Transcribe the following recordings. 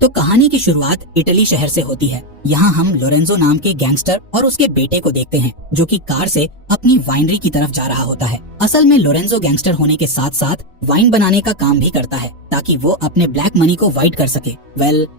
तो कहानी की शुरुआत इटली शहर से होती है। यहाँ हम लोरेंजो नाम के गैंगस्टर और उसके बेटे को देखते हैं, जो कि कार से अपनी वाइनरी की तरफ जा रहा होता है। असल में लोरेंजो गैंगस्टर होने के साथ साथ वाइन बनाने का काम भी करता है, ताकि वो अपने ब्लैक मनी को वाइट कर सके।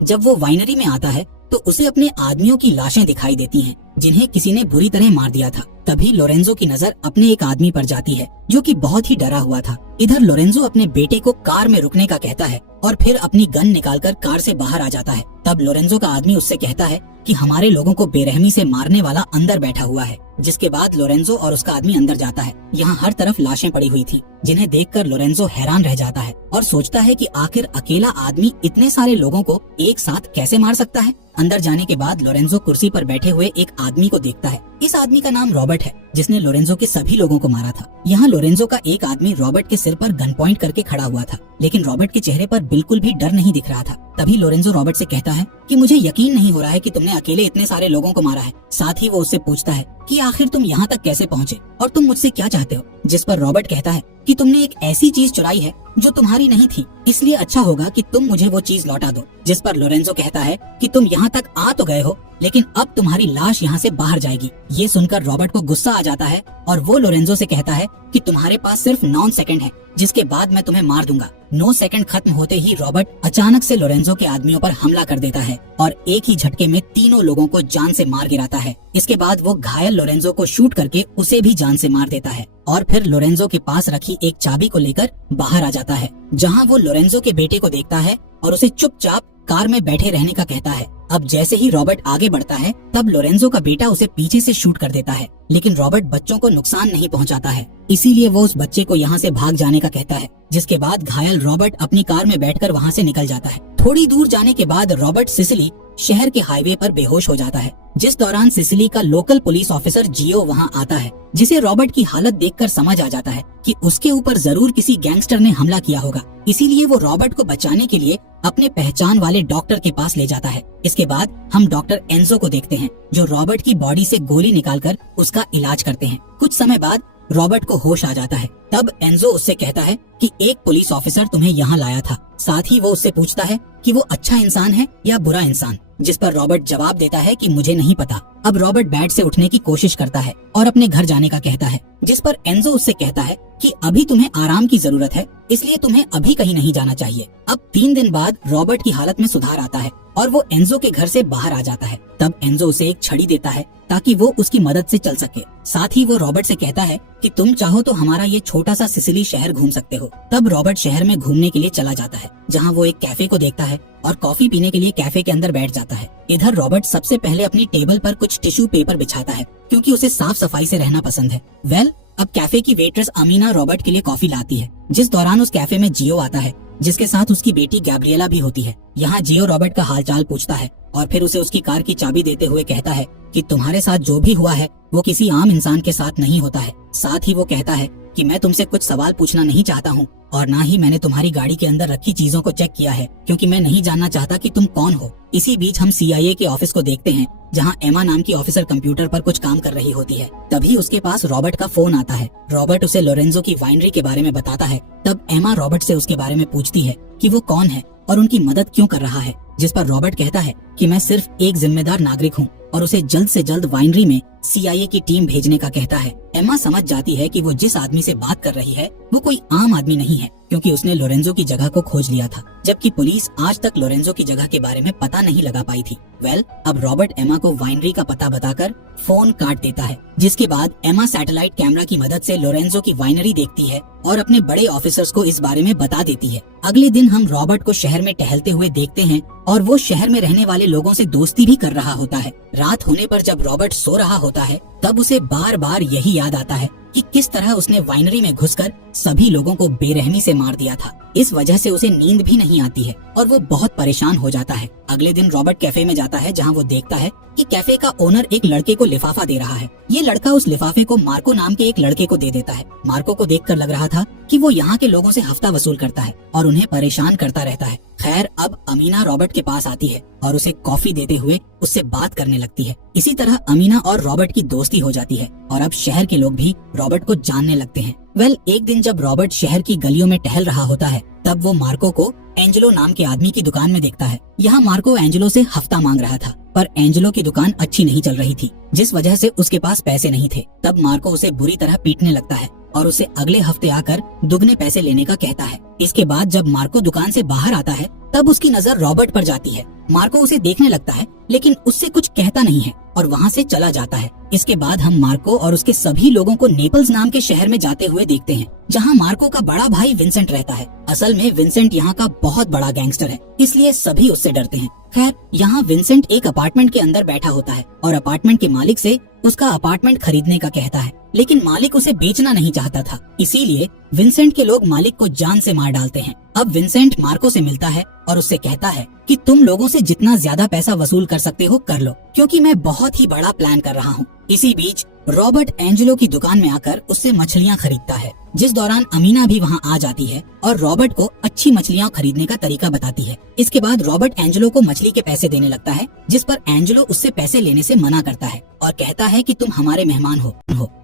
जब वो वाइनरी में आता है तो उसे अपने आदमियों की लाशें दिखाई देती हैं, जिन्हें किसी ने बुरी तरह मार दिया था। तभी लोरेंजो की नजर अपने एक आदमी पर जाती है, जो कि बहुत ही डरा हुआ था। इधर लोरेंजो अपने बेटे को कार में रुकने का कहता है और फिर अपनी गन निकालकर कार से बाहर आ जाता है। तब लोरेंजो का आदमी उससे कहता है कि हमारे लोगों को बेरहमी से मारने वाला अंदर बैठा हुआ है। जिसके बाद लोरेंजो और उसका आदमी अंदर जाता है। यहाँ हर तरफ लाशें पड़ी हुई थी, जिन्हें देखकर लोरेंजो हैरान रह जाता है और सोचता है कि आखिर अकेला आदमी इतने सारे लोगों को एक साथ कैसे मार सकता है। अंदर जाने के बाद लोरेंजो कुर्सी पर बैठे हुए एक आदमी को देखता है। इस आदमी का नाम रॉबर्ट है, जिसने लोरेंजो के सभी लोगों को मारा था। यहाँ लोरेंजो का एक आदमी रॉबर्ट के सिर पर गन पॉइंट करके खड़ा हुआ था, लेकिन रॉबर्ट के चेहरे पर बिल्कुल भी डर नहीं दिख रहा था। तभी लोरेंजो रॉबर्ट से कहता है कि मुझे यकीन नहीं हो रहा है कि तुमने अकेले इतने सारे लोगों को मारा है। साथ ही वो उससे पूछता है कि आखिर तुम यहाँ तक कैसे पहुँचे और तुम मुझसे क्या चाहते हो। जिस पर रॉबर्ट कहता है कि तुमने एक ऐसी चीज चुराई है जो तुम्हारी नहीं थी, इसलिए अच्छा होगा कि तुम मुझे वो चीज लौटा दो। जिस पर लोरेंजो कहता है कि तुम यहाँ तक आ तो गए हो, लेकिन अब तुम्हारी लाश यहाँ से बाहर जाएगी। ये सुनकर रॉबर्ट को गुस्सा आ जाता है और वो लोरेंजो से कहता है कि तुम्हारे पास सिर्फ 9 सेकंड है, जिसके बाद मैं तुम्हें मार दूंगा। 9 सेकंड खत्म होते ही रॉबर्ट अचानक से लोरेंजो के आदमियों पर हमला कर देता है और एक ही झटके में तीनों लोगों को जान से मार गिराता है। इसके बाद वो घायल लोरेंजो को शूट करके उसे भी जान से मार देता है और फिर लोरेंजो के पास रखी एक चाबी को लेकर बाहर आ जाता है, जहाँ वो लोरेंजो के बेटे को देखता है और उसे चुपचाप कार में बैठे रहने का कहता है। अब जैसे ही रॉबर्ट आगे बढ़ता है, तब लोरेंजो का बेटा उसे पीछे से शूट कर देता है, लेकिन रॉबर्ट बच्चों को नुकसान नहीं पहुंचाता है, इसीलिए वो उस बच्चे को यहाँ से भाग जाने का कहता है। जिसके बाद घायल रॉबर्ट अपनी कार में बैठकर वहाँ से निकल जाता है। थोड़ी दूर जाने के बाद रॉबर्ट सिसिली शहर के हाईवे पर बेहोश हो जाता है, जिस दौरान सिसिली का लोकल पुलिस ऑफिसर जियो वहाँ आता है, जिसे रॉबर्ट की हालत देखकर समझ आ जाता है कि उसके ऊपर जरूर किसी गैंगस्टर ने हमला किया होगा। इसीलिए वो रॉबर्ट को बचाने के लिए अपने पहचान वाले डॉक्टर के पास ले जाता है। इसके बाद हम डॉक्टर एंजो को देखते हैं, जो रॉबर्ट की बॉडी से गोली निकालकर उसका इलाज करते हैं। कुछ समय बाद रॉबर्ट को होश आ जाता है। तब एंजो उससे कहता है कि एक पुलिस ऑफिसर तुम्हें यहाँ लाया था। साथ ही वो उससे पूछता है कि वो अच्छा इंसान है या बुरा इंसान, जिस पर रॉबर्ट जवाब देता है कि मुझे नहीं पता। अब रॉबर्ट बेड से उठने की कोशिश करता है और अपने घर जाने का कहता है, जिस पर एंजो उससे कहता है कि अभी तुम्हें आराम की जरूरत है, इसलिए तुम्हें अभी कहीं नहीं जाना चाहिए। अब 3 दिन बाद रॉबर्ट की हालत में सुधार आता है और वो एंजो के घर से बाहर आ जाता है। तब एंजो उसे एक छड़ी देता है ताकि वो उसकी मदद से चल सके। साथ ही वो रॉबर्ट से कहता है कि तुम चाहो तो हमारा ये छोटा सा सिसिली शहर घूम सकते हो। तब रॉबर्ट शहर में घूमने के लिए चला जाता है, जहाँ वो एक कैफे को देखता है और कॉफी पीने के लिए कैफे के अंदर बैठ जाता है। इधर रॉबर्ट सबसे पहले अपनी टेबल पर कुछ टिश्यू पेपर बिछाता है, क्योंकि उसे साफ सफाई से रहना पसंद है। अब कैफे की वेट्रेस अमीना रॉबर्ट के लिए कॉफी लाती है, जिस दौरान उस कैफे में जियो आता है, जिसके साथ उसकी बेटी गैब्रिएला भी होती है। यहाँ जियो रॉबर्ट का हालचाल पूछता है और फिर उसे उसकी कार की चाबी देते हुए कहता है कि तुम्हारे साथ जो भी हुआ है वो किसी आम इंसान के साथ नहीं होता है। साथ ही वो कहता है कि मैं तुमसे कुछ सवाल पूछना नहीं चाहता हूँ और ना ही मैंने तुम्हारी गाड़ी के अंदर रखी चीजों को चेक किया है, क्योंकि मैं नहीं जानना चाहता कि तुम कौन हो। इसी बीच हम CIA के ऑफिस को देखते हैं, जहाँ एमा नाम की ऑफिसर कंप्यूटर पर कुछ काम कर रही होती है। तभी उसके पास रॉबर्ट का फोन आता है। रॉबर्ट उसे लोरेंजो की वाइनरी के बारे में बताता है। तब एमा रॉबर्ट से उसके बारे में पूछती है कि वो कौन है और उनकी मदद क्यों कर रहा है, जिस पर रॉबर्ट कहता है कि मैं सिर्फ एक जिम्मेदार नागरिक हूँ और उसे जल्द से जल्द वाइनरी में CIA की टीम भेजने का कहता है। एमा समझ जाती है कि वो जिस आदमी से बात कर रही है वो कोई आम आदमी नहीं है, क्योंकि उसने लोरेंजो की जगह को खोज लिया था, जबकि पुलिस आज तक लोरेंजो की जगह के बारे में पता नहीं लगा पाई थी। अब रॉबर्ट एमा को वाइनरी का पता बताकर फोन काट देता है, जिसके बाद एमा सैटेलाइट कैमरा की मदद से लोरेंजो की वाइनरी देखती है और अपने बड़े ऑफिसर्स को इस बारे में बता देती है। अगले दिन हम रॉबर्ट को शहर में टहलते हुए देखते हैं और वो शहर में रहने वाले लोगों से दोस्ती भी कर रहा होता है। रात होने पर जब रॉबर्ट सो रहा होता है, तब उसे बार बार यही याद आता है कि किस तरह उसने वाइनरी में घुसकर सभी लोगों को बेरहमी से मार दिया था। इस वजह से उसे नींद भी नहीं आती है और वो बहुत परेशान हो जाता है। अगले दिन रॉबर्ट कैफे में जाता है, जहाँ वो देखता है कि कैफे का ओनर एक लड़के को लिफाफा दे रहा है। ये लड़का उस लिफाफे को मार्को नाम के एक लड़के को दे देता है। मार्को को देखकर लग रहा था कि वो यहाँ के लोगों से हफ्ता वसूल करता है और उन्हें परेशान करता रहता है। खैर, अब अमीना रॉबर्ट के पास आती है और उसे कॉफी देते हुए उससे बात करने लगती है। इसी तरह अमीना और रॉबर्ट की दोस्ती हो जाती है और अब शहर के लोग भी रॉबर्ट को जानने लगते हैं। एक दिन जब रॉबर्ट शहर की गलियों में टहल रहा होता है, तब वो मार्को को एंजेलो नाम के आदमी की दुकान में देखता है। यहाँ मार्को एंजेलो से हफ्ता मांग रहा था, पर एंजेलो की दुकान अच्छी नहीं चल रही थी, जिस वजह से उसके पास पैसे नहीं थे। तब मार्को उसे बुरी तरह पीटने लगता है और उसे अगले हफ्ते आकर दुगने पैसे लेने का कहता है। इसके बाद जब मार्को दुकान से बाहर आता है, तब उसकी नजर रॉबर्ट पर जाती है। मार्को उसे देखने लगता है, लेकिन उससे कुछ कहता नहीं है और वहाँ से चला जाता है। इसके बाद हम मार्को और उसके सभी लोगों को नेपल्स नाम के शहर में जाते हुए देखते हैं, जहाँ मार्को का बड़ा भाई विंसेंट रहता है। असल में विंसेंट यहाँ का बहुत बड़ा गैंगस्टर है, इसलिए सभी उससे डरते हैं। खैर, यहाँ विंसेंट एक अपार्टमेंट के अंदर बैठा होता है और अपार्टमेंट के मालिक से उसका अपार्टमेंट खरीदने का कहता है, लेकिन मालिक उसे बेचना नहीं चाहता था। इसीलिए विंसेंट के लोग मालिक को जान से मार डालते हैं। अब विंसेंट मार्को से मिलता है और उससे कहता है कि तुम लोगों से जितना ज्यादा पैसा वसूल कर सकते हो कर लो, क्योंकि मैं बहुत ही बड़ा प्लान कर रहा हूँ। इसी बीच रॉबर्ट एंजेलो की दुकान में आकर उससे मछलियाँ खरीदता है, जिस दौरान अमीना भी वहाँ आ जाती है और रॉबर्ट को अच्छी मछलियाँ खरीदने का तरीका बताती है। इसके बाद रॉबर्ट एंजेलो को मछली के पैसे देने लगता है, जिस पर एंजेलो उससे पैसे लेने से मना करता है और कहता है कि तुम हमारे मेहमान हो,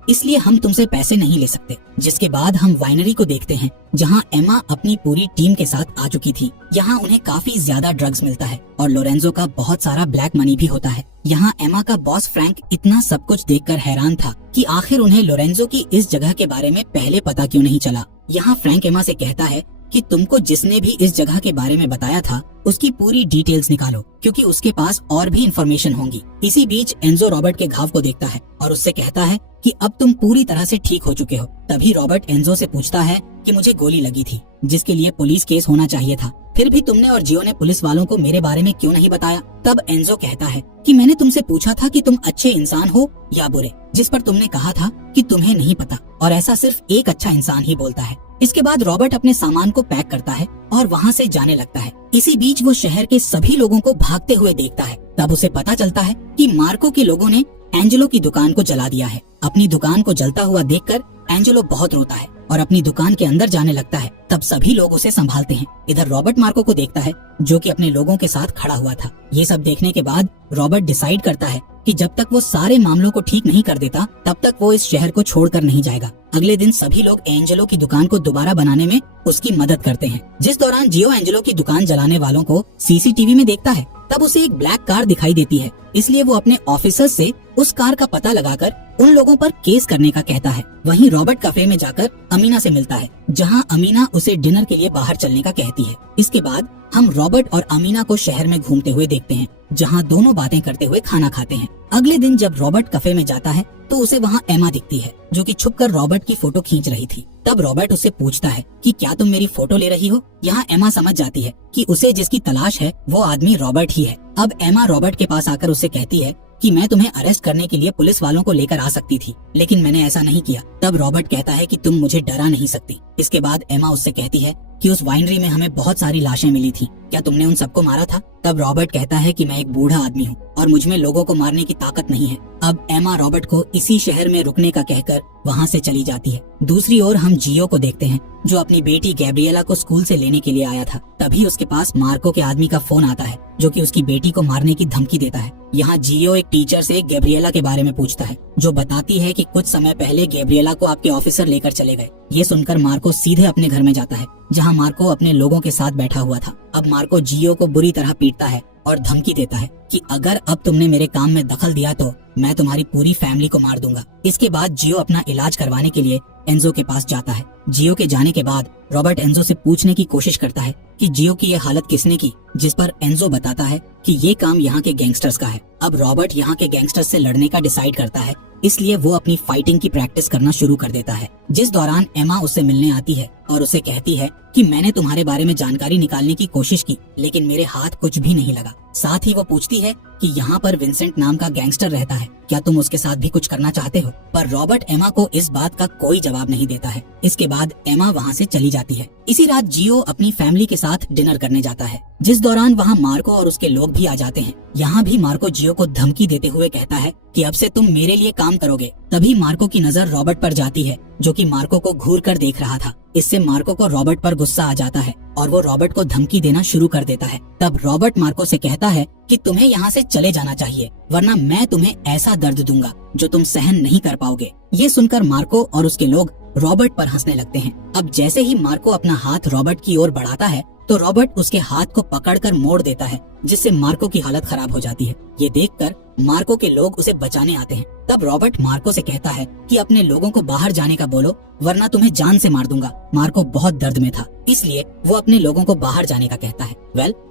इसलिए हम तुमसे पैसे नहीं ले सकते। जिसके बाद हम वाइनरी को देखते हैं, जहाँ एमा अपनी पूरी टीम के साथ आ चुकी थी। यहाँ उन्हें काफी ज्यादा ड्रग्स मिलता है और लोरेंजो का बहुत सारा ब्लैक मनी भी होता है। यहाँ एमा का बॉस फ्रैंक इतना सब कुछ देखकर हैरान था कि आखिर उन्हें लोरेंजो की इस जगह के बारे में पहले पता क्यों नहीं चला। यहाँ फ्रैंक एमा से कहता है कि तुमको जिसने भी इस जगह के बारे में बताया था उसकी पूरी डिटेल्स निकालो, क्योंकि उसके पास और भी इंफॉर्मेशन होंगी। इसी बीच एंजो रॉबर्ट के घाव को देखता है और उससे कहता है कि अब तुम पूरी तरह से ठीक हो चुके हो। तभी रॉबर्ट एंजो से पूछता है कि मुझे गोली लगी थी, जिसके लिए पुलिस केस होना चाहिए था, फिर भी तुमने और जियो ने पुलिस वालों को मेरे बारे में क्यों नहीं बताया। तब एंजो कहता है कि मैंने तुमसे पूछा था कि तुम अच्छे इंसान हो या बुरे, जिस पर तुमने कहा था कि तुम्हें नहीं पता, और ऐसा सिर्फ एक अच्छा इंसान ही बोलता है। इसके बाद रॉबर्ट अपने सामान को पैक करता है और वहाँ से जाने लगता है। इसी बीच वो शहर के सभी लोगों को भागते हुए देखता है। तब उसे पता चलता है कि मार्को के लोगों ने एंजेलो की दुकान को जला दिया है। अपनी दुकान को जलता हुआ देखकर एंजेलो बहुत रोता है और अपनी दुकान के अंदर जाने लगता है। तब सभी लोग उसे संभालते हैं। इधर रॉबर्ट मार्को को देखता है, जो कि अपने लोगों के साथ खड़ा हुआ था। ये सब देखने के बाद रॉबर्ट डिसाइड करता है कि जब तक वो सारे मामलों को ठीक नहीं कर देता, तब तक वो इस शहर को छोड़कर नहीं जाएगा। अगले दिन सभी लोग एंजेलो की दुकान को दोबारा बनाने में उसकी मदद करते हैं। जिस दौरान जियो एंजेलो की दुकान जलाने वालों को सीसीटीवी में देखता है, तब उसे एक ब्लैक कार दिखाई देती है। इसलिए वो अपने ऑफिसर्स से उस कार का पता लगाकर उन लोगों पर केस करने का कहता है। वहीं रॉबर्ट कैफे में जाकर अमीना से मिलता है, जहां अमीना उसे डिनर के लिए बाहर चलने का कहती है। इसके बाद हम रॉबर्ट और अमीना को शहर में घूमते हुए देखते हैं, जहां दोनों बातें करते हुए खाना खाते हैं। अगले दिन जब रॉबर्ट कैफे में जाता है तो उसे वहां एमा दिखती है, जो कि छुपकर रॉबर्ट की फोटो खींच रही थी। तब रॉबर्ट उससे पूछता है कि क्या तुम मेरी फोटो ले रही हो। यहाँ एमा समझ जाती है कि उसे जिसकी तलाश है वो आदमी रॉबर्ट ही है। अब एमा रॉबर्ट के पास आकर उससे कहती है कि मैं तुम्हें अरेस्ट करने के लिए पुलिस वालों को लेकर आ सकती थी, लेकिन मैंने ऐसा नहीं किया। तब रॉबर्ट कहता है कि तुम मुझे डरा नहीं सकती। इसके बाद एमा उससे कहती है कि उस वाइनरी में हमें बहुत सारी लाशें मिली थी, क्या तुमने उन सबको मारा था। तब रॉबर्ट कहता है कि मैं एक बूढ़ा आदमी हूँ और मुझ में लोगों को मारने की ताकत नहीं है। अब एमा रॉबर्ट को इसी शहर में रुकने का कहकर वहाँ से चली जाती है। दूसरी ओर हम जियो को देखते हैं, जो अपनी बेटी गैब्रिएला को स्कूल से लेने के लिए आया था। तभी उसके पास मार्को के आदमी का फोन आता है, जो कि उसकी बेटी को मारने की धमकी देता है। यहाँ जियो एक टीचर से गैब्रिएला के बारे में पूछता है, जो बताती है कि कुछ समय पहले गैब्रिएला को आपके ऑफिसर लेकर चले गए। ये सुनकर मार्को सीधे अपने घर में जाता है, जहाँ मार्को अपने लोगों के साथ बैठा हुआ था। अब मार्को जियो को बुरी तरह पीटता है और धमकी देता है कि अगर अब तुमने मेरे काम में दखल दिया तो मैं तुम्हारी पूरी फैमिली को मार दूंगा। इसके बाद जियो अपना इलाज करवाने के लिए एंजो के पास जाता है। जियो के जाने के बाद रॉबर्ट एंजो से पूछने की कोशिश करता है कि जियो की ये हालत किसने की, जिस पर एंजो बताता है कि ये काम यहाँ के गैंगस्टर्स का है। अब रॉबर्ट यहाँ के गैंगस्टर्स से लड़ने का डिसाइड करता है, इसलिए वो अपनी फाइटिंग की प्रैक्टिस करना शुरू कर देता है। जिस दौरान एमा उससे मिलने आती है और उसे कहती है कि मैंने तुम्हारे बारे में जानकारी निकालने की कोशिश की, लेकिन मेरे हाथ कुछ भी नहीं लगा। साथ ही वो पूछती है कि यहाँ पर विंसेंट नाम का गैंगस्टर रहता है, क्या तुम उसके साथ भी कुछ करना चाहते हो। पर रॉबर्ट एमा को इस बात का कोई जवाब नहीं देता है। इसके बाद एमा वहाँ से चली जाती है। इसी रात जियो अपनी फैमिली के साथ डिनर करने जाता है, जिस दौरान वहाँ मार्को और उसके लोग भी आ जाते हैं। यहाँ भी मार्को जियो को धमकी देते हुए कहता है कि अब से तुम मेरे लिए काम करोगे। तभी मार्को की नजर रॉबर्ट पर जाती है, जो कि मार्को को घूर कर देख रहा था। इससे मार्को को रॉबर्ट पर गुस्सा आ जाता है और वो रॉबर्ट को धमकी देना शुरू कर देता है। तब रॉबर्ट मार्को से कहता है कि तुम्हें यहाँ से चले जाना चाहिए, वरना मैं तुम्हें ऐसा दर्द दूंगा जो तुम सहन नहीं कर पाओगे। ये सुनकर मार्को और उसके लोग रॉबर्ट पर हंसने लगते हैं। अब जैसे ही मार्को अपना हाथ रॉबर्ट की ओर बढ़ाता है तो रॉबर्ट उसके हाथ को पकड़कर मोड़ देता है, जिससे मार्को की हालत खराब हो जाती है। ये देखकर मार्को के लोग उसे बचाने आते हैं। तब रॉबर्ट मार्को से कहता है कि अपने लोगों को बाहर जाने का बोलो, वरना तुम्हें जान से मार दूंगा। मार्को बहुत दर्द में था, इसलिए वो अपने लोगों को बाहर जाने का कहता है।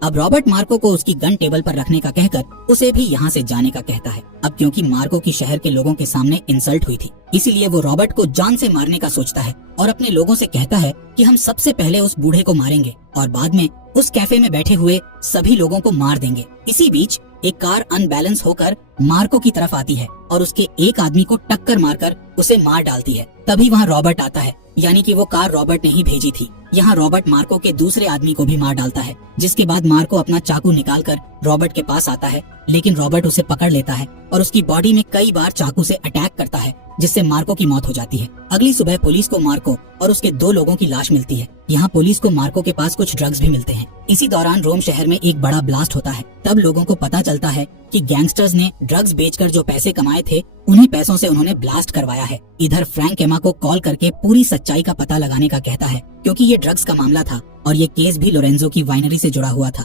अब रॉबर्ट मार्को को उसकी गन टेबल पर रखने का कहकर उसे भी यहाँ से जाने का कहता है। अब क्योंकि मार्को की शहर के लोगों के सामने इंसल्ट हुई थी, इसीलिए वो रॉबर्ट को जान से मारने का सोचता है और अपने लोगों से कहता है कि हम सबसे पहले उस बूढ़े को मारेंगे और बाद में उस कैफे में बैठे हुए सभी लोगों को मार देंगे। इसी बीच एक कार अनबैलेंस होकर मार्को की तरफ आती है और उसके एक आदमी को टक्कर मारकर उसे मार डालती है। तभी वहाँ रॉबर्ट आता है, यानी कि वो कार रॉबर्ट ने ही भेजी थी। यहाँ रॉबर्ट मार्को के दूसरे आदमी को भी मार डालता है, जिसके बाद मार्को अपना चाकू निकालकर रॉबर्ट के पास आता है, लेकिन रॉबर्ट उसे पकड़ लेता है और उसकी बॉडी में कई बार चाकू से अटैक करता है, जिससे मार्को की मौत हो जाती है। अगली सुबह पुलिस को मार्को और उसके 2 लोगों की लाश मिलती है। यहाँ पुलिस को मार्को के पास कुछ ड्रग्स भी मिलते हैं। इसी दौरान रोम शहर में एक बड़ा ब्लास्ट होता है। तब लोगों को पता चलता है कि गैंगस्टर्स ने ड्रग्स बेचकर जो पैसे कमाए थे, उन्हीं पैसों से उन्होंने ब्लास्ट करवाया है। इधर फ्रैंक एमा को कॉल करके पूरी सच्चाई का पता लगाने का कहता है, क्योंकि ये ड्रग्स का मामला था और ये केस भी लोरेंजो की वाइनरी से जुड़ा हुआ था।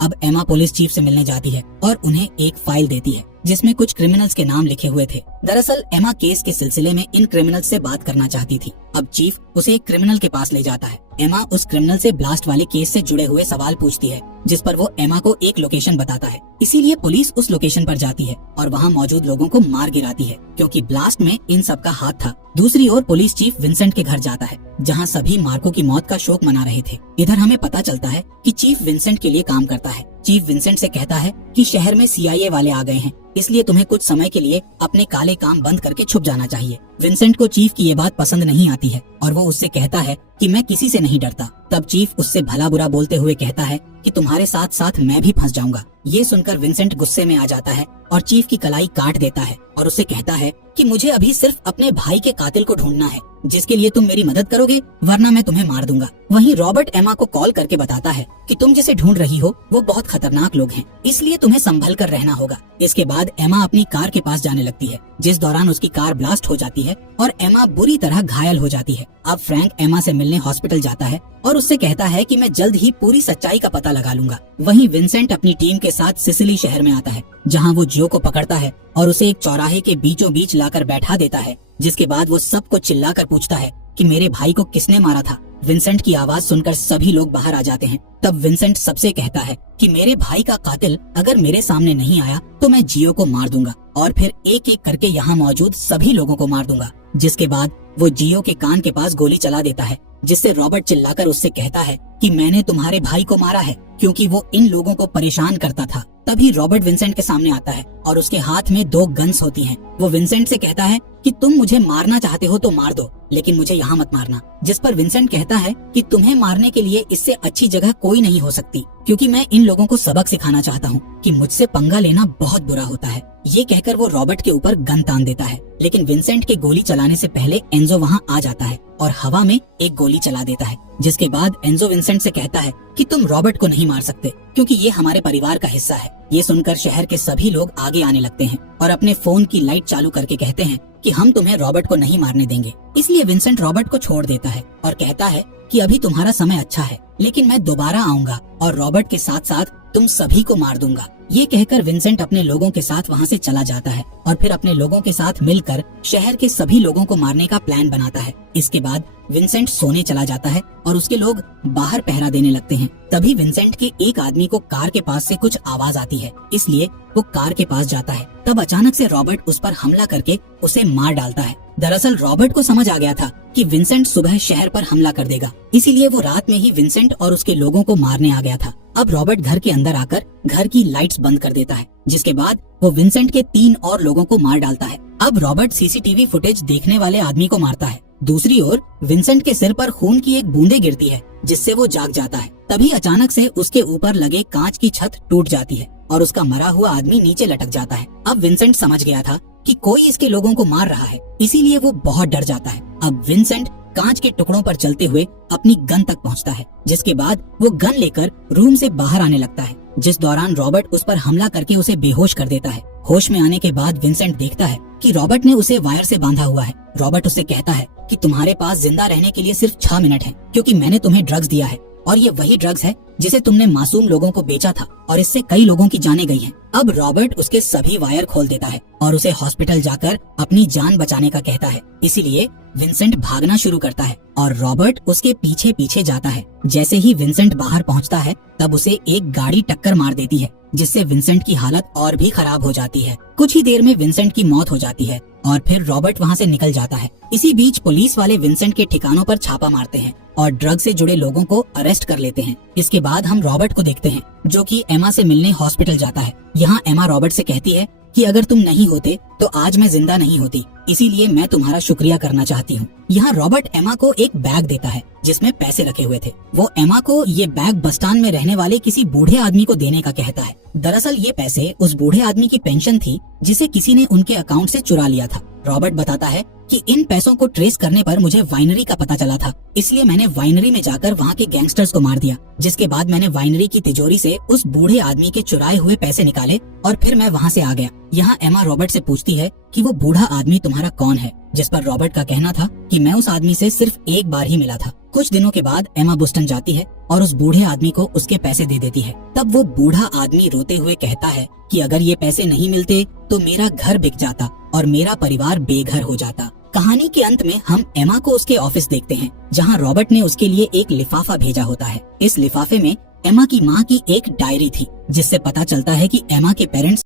अब एमा पुलिस चीफ से मिलने जाती है और उन्हें एक फाइल देती है जिसमें कुछ क्रिमिनल्स के नाम लिखे हुए थे। दरअसल एमा केस के सिलसिले में इन क्रिमिनल्स से बात करना चाहती थी। अब चीफ उसे एक क्रिमिनल के पास ले जाता है। एमा उस क्रिमिनल से ब्लास्ट वाले केस से जुड़े हुए सवाल पूछती है, जिस पर वो एमा को एक लोकेशन बताता है। इसीलिए पुलिस उस लोकेशन पर जाती है और वहाँ मौजूद लोगों को मार गिराती है, क्योंकि ब्लास्ट में इन सब का हाथ था। दूसरी ओर पुलिस चीफ विंसेंट के घर जाता है, जहाँ सभी मार्को की मौत का शोक मना रहे थे। इधर हमें पता चलता है कि चीफ विंसेंट के लिए काम करता है। चीफ विंसेंट से कहता है कि शहर में CIA वाले आ गए हैं, इसलिए तुम्हें कुछ समय के लिए अपने काले काम बंद करके छुप जाना चाहिए। विंसेंट को चीफ की ये बात पसंद नहीं आती है और वो उससे कहता है कि मैं किसी से नहीं डरता। तब चीफ उससे भला बुरा बोलते हुए कहता है कि तुम्हारे साथ साथ मैं भी फंस जाऊंगा। ये सुनकर विंसेंट गुस्से में आ जाता है और चीफ की कलाई काट देता है और उससे कहता है कि मुझे अभी सिर्फ अपने भाई के कातिल को ढूंढना है, जिसके लिए तुम मेरी मदद करोगे, वरना मैं तुम्हें मार दूंगा। वहीं रॉबर्ट एमा को कॉल करके बताता है कि तुम जिसे ढूंढ रही हो वो बहुत खतरनाक लोग हैं, इसलिए तुम्हें संभल कर रहना होगा। इसके बाद एमा अपनी कार के पास जाने लगती है, जिस दौरान उसकी कार ब्लास्ट हो जाती है और एमा बुरी तरह घायल हो जाती है। अब फ्रैंक एमा से मिलने हॉस्पिटल जाता है और उससे कहता है कि मैं जल्द ही पूरी सच्चाई का पता लगा लूंगा। वहीं विंसेंट अपनी टीम के साथ सिसिली शहर में आता है, जहां वो जियो को पकड़ता है और उसे एक चौराहे के बीचों बीच लाकर बैठा देता है, जिसके बाद वो सबको चिल्लाकर पूछता है कि मेरे भाई को किसने मारा था। विंसेंट की आवाज सुनकर सभी लोग बाहर आ जाते हैं। तब विंसेंट सबसे कहता है कि मेरे भाई का कातिल अगर मेरे सामने नहीं आया तो मैं जियो को मार दूंगा और फिर एक एक करके यहाँ मौजूद सभी लोगों को मार दूंगा। जिसके बाद वो जियो के कान के पास गोली चला देता है, जिससे रॉबर्ट चिल्लाकर उससे कहता है कि मैंने तुम्हारे भाई को मारा है, क्योंकि वो इन लोगों को परेशान करता था। तभी रॉबर्ट विंसेंट के सामने आता है और उसके हाथ में 2 गन्स होती हैं। वो विंसेंट से कहता है कि तुम मुझे मारना चाहते हो तो मार दो, लेकिन मुझे यहाँ मत मारना। जिस पर विंसेंट कहता है कि तुम्हें मारने के लिए इससे अच्छी जगह कोई नहीं हो सकती, क्योंकि मैं इन लोगों को सबक सिखाना चाहता हूँ कि मुझसे पंगा लेना बहुत बुरा होता है। ये कहकर वो रॉबर्ट के ऊपर गन तान देता है, लेकिन विंसेंट के गोली चलाने से पहले एंजो वहाँ आ जाता है और हवा में एक गोली चला देता है। जिसके बाद एंजो विंसेंट से कहता है कि तुम रॉबर्ट को नहीं मार सकते, क्योंकि ये हमारे परिवार का हिस्सा है। ये सुनकर शहर के सभी लोग आगे आने लगते हैं और अपने फोन की लाइट चालू करके कहते हैं कि हम तुम्हें रॉबर्ट को नहीं मारने देंगे। इसलिए विंसेंट रॉबर्ट को छोड़ देता है और कहता है कि अभी तुम्हारा समय अच्छा है, लेकिन मैं दोबारा आऊंगा और रॉबर्ट के साथ साथ तुम सभी को मार दूंगा। ये कहकर विंसेंट अपने लोगों के साथ वहाँ से चला जाता है और फिर अपने लोगों के साथ मिलकर शहर के सभी लोगों को मारने का प्लान बनाता है। इसके बाद विंसेंट सोने चला जाता है और उसके लोग बाहर पहरा देने लगते हैं। तभी विंसेंट के एक आदमी को कार के पास से कुछ आवाज आती है, इसलिए वो कार के पास जाता है। तब अचानक से रॉबर्ट उस पर हमला करके उसे मार डालता है। दरअसल रॉबर्ट को समझ आ गया था कि विंसेंट सुबह शहर पर हमला कर देगा, इसीलिए वो रात में ही विंसेंट और उसके लोगों को मारने आ गया था। अब रॉबर्ट घर के अंदर आकर घर की लाइट्स बंद कर देता है, जिसके बाद वो विंसेंट के 3 और लोगों को मार डालता है। अब रॉबर्ट CCTV फुटेज देखने वाले आदमी को मारता है। दूसरी ओर विंसेंट के सिर पर खून की एक बूंदे गिरती है, जिससे वो जाग जाता है। तभी अचानक से उसके ऊपर लगे कांच की छत टूट जाती है और उसका मरा हुआ आदमी नीचे लटक जाता है। अब विंसेंट समझ गया था कि कोई इसके लोगों को मार रहा है, इसीलिए वो बहुत डर जाता है। अब विंसेंट कांच के टुकड़ों पर चलते हुए अपनी गन तक पहुंचता है, जिसके बाद वो गन लेकर रूम से बाहर आने लगता है। जिस दौरान रॉबर्ट उस पर हमला करके उसे बेहोश कर देता है। होश में आने के बाद विंसेंट देखता है कि रॉबर्ट ने उसे वायर से बांधा हुआ है। रॉबर्ट उससे कहता है कि तुम्हारे पास जिंदा रहने के लिए सिर्फ 6 मिनट हैं, क्योंकि मैंने तुम्हें ड्रग्स दिया है और ये वही ड्रग्स है जिसे तुमने मासूम लोगों को बेचा था और इससे कई लोगों की जानें गई हैं। अब रॉबर्ट उसके सभी वायर खोल देता है और उसे हॉस्पिटल जाकर अपनी जान बचाने का कहता है। इसीलिए विंसेंट भागना शुरू करता है और रॉबर्ट उसके पीछे पीछे जाता है। जैसे ही विंसेंट बाहर पहुंचता है तब उसे एक गाड़ी टक्कर मार देती है, जिससे विंसेंट की हालत और भी खराब हो जाती है। कुछ ही देर में विंसेंट की मौत हो जाती है और फिर रॉबर्ट वहां से निकल जाता है। इसी बीच पुलिस वाले विंसेंट के ठिकानों पर छापा मारते हैं और ड्रग से जुड़े लोगों को अरेस्ट कर लेते हैं। इसके बाद हम रॉबर्ट को देखते हैं जो कि एमा से मिलने हॉस्पिटल जाता है। यहाँ एमा रॉबर्ट से कहती है कि अगर तुम नहीं होते तो आज मैं जिंदा नहीं होती, इसीलिए मैं तुम्हारा शुक्रिया करना चाहती हूँ। यहाँ रॉबर्ट एमा को एक बैग देता है जिसमें पैसे रखे हुए थे। वो एमा को ये बैग बस स्टैंड में रहने वाले किसी बूढ़े आदमी को देने का कहता है। दरअसल ये पैसे उस बूढ़े आदमी की पेंशन थी जिसे किसी ने उनके अकाउंट से चुरा लिया था। रॉबर्ट बताता है कि इन पैसों को ट्रेस करने पर मुझे वाइनरी का पता चला था, इसलिए मैंने वाइनरी में जाकर वहाँ के गैंगस्टर्स को मार दिया, जिसके बाद मैंने वाइनरी की तिजोरी से उस बूढ़े आदमी के चुराए हुए पैसे निकाले और फिर मैं वहाँ से आ गया। यहाँ एमा रॉबर्ट से पूछती है कि वो बूढ़ा आदमी तुम्हारा कौन है, जिस पर रॉबर्ट का कहना था कि मैं उस आदमी से सिर्फ एक बार ही मिला था। कुछ दिनों के बाद एमा बोस्टन जाती है और उस बूढ़े आदमी को उसके पैसे दे देती है। तब वो बूढ़ा आदमी रोते हुए कहता है कि अगर ये पैसे नहीं मिलते तो मेरा घर बिक जाता और मेरा परिवार बेघर हो जाता। कहानी के अंत में हम एमा को उसके ऑफिस देखते हैं, जहाँ रॉबर्ट ने उसके लिए एक लिफाफा भेजा होता है। इस लिफाफे में एमा की माँ की एक डायरी थी, जिससे पता चलता है कि एमा के पेरेंट्स